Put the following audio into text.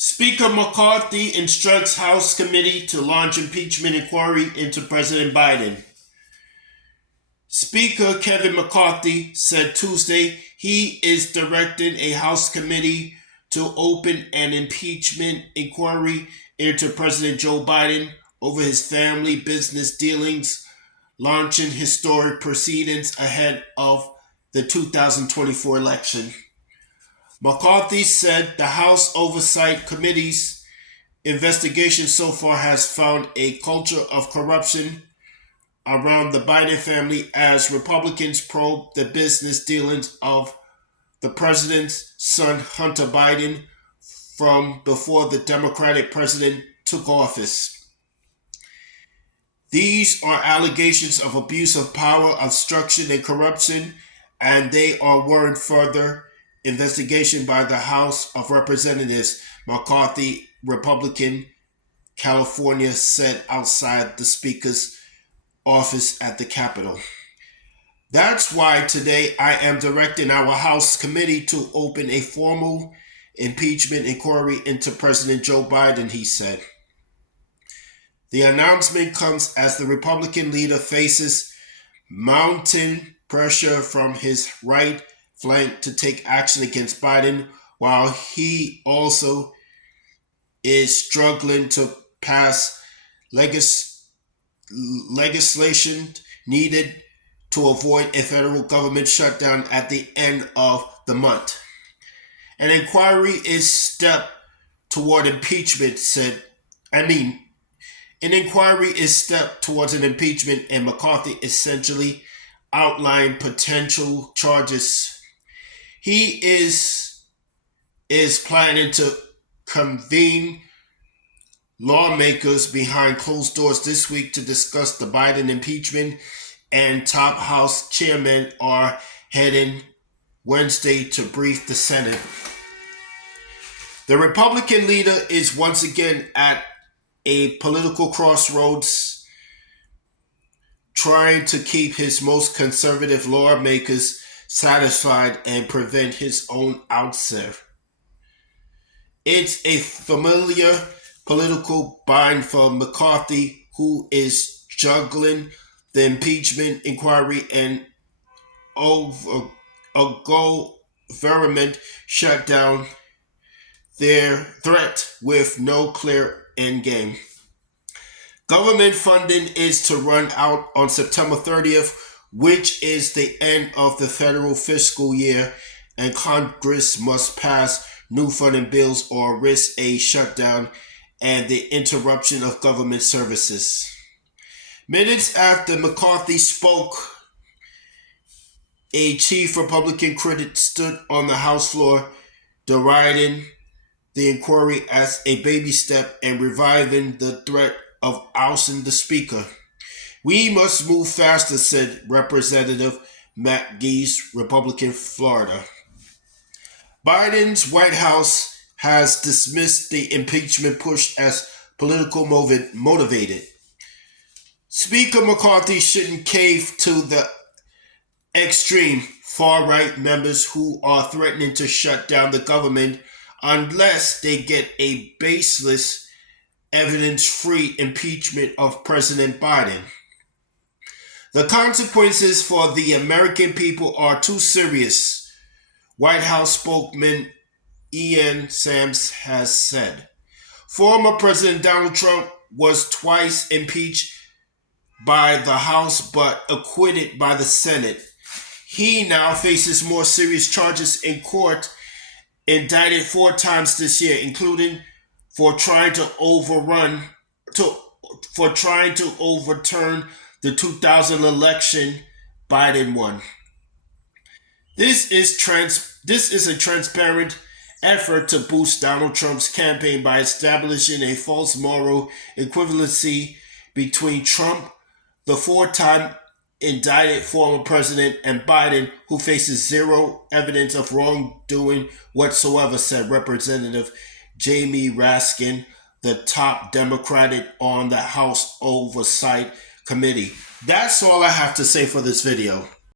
Speaker McCarthy instructs House committee to launch impeachment inquiry into President Biden. Speaker Kevin McCarthy said Tuesday he is directing a House committee to open an impeachment inquiry into President Joe Biden over his family business dealings, launching historic proceedings ahead of the 2024 election. McCarthy said the House Oversight Committee's investigation so far has found a culture of corruption around the Biden family as Republicans probe the business dealings of the president's son, Hunter Biden, from before the Democratic president took office. These are allegations of abuse of power, obstruction, and corruption, and they are warrant further investigation by the House of Representatives, McCarthy, Republican, California, said outside the Speaker's office at the Capitol. That's why today I am directing our House committee to open a formal impeachment inquiry into President Joe Biden, he said. The announcement comes as the Republican leader faces mounting pressure from his right flank to take action against Biden, while he also is struggling to pass legislation needed to avoid a federal government shutdown at the end of the month. An inquiry is step toward impeachment, an inquiry is step towards an impeachment, and McCarthy essentially outlined potential charges. He is planning to convene lawmakers behind closed doors this week to discuss the Biden impeachment, and top House chairmen are heading Wednesday to brief the Senate. The Republican leader is once again at a political crossroads, trying to keep his most conservative lawmakers satisfied and prevent his own outset. It's a familiar political bind for McCarthy, who is juggling the impeachment inquiry and a government shutdown, their threat with no clear end game. Government funding is to run out on September 30th, which is the end of the federal fiscal year, and Congress must pass new funding bills or risk a shutdown and the interruption of government services. Minutes after McCarthy spoke, a chief Republican critic stood on the House floor deriding the inquiry as a baby step and reviving the threat of ousting the Speaker. "We must move faster," said Representative Matt Gaetz, Republican, Florida. Biden's White House has dismissed the impeachment push as political motivated. Speaker McCarthy shouldn't cave to the extreme far-right members who are threatening to shut down the government unless they get a baseless, evidence-free impeachment of President Biden. The consequences for the American people are too serious, White House spokesman Ian Sams has said. Former President Donald Trump was twice impeached by the House but acquitted by the Senate. He now faces more serious charges in court, indicted 4 times this year, including for trying to overturn the 2000 election Biden won. This is a transparent effort to boost Donald Trump's campaign by establishing a false moral equivalency between Trump, the 4-time indicted former president, and Biden, who faces zero evidence of wrongdoing whatsoever, said Representative Jamie Raskin, the top Democrat on the House Oversight Committee. That's all I have to say for this video.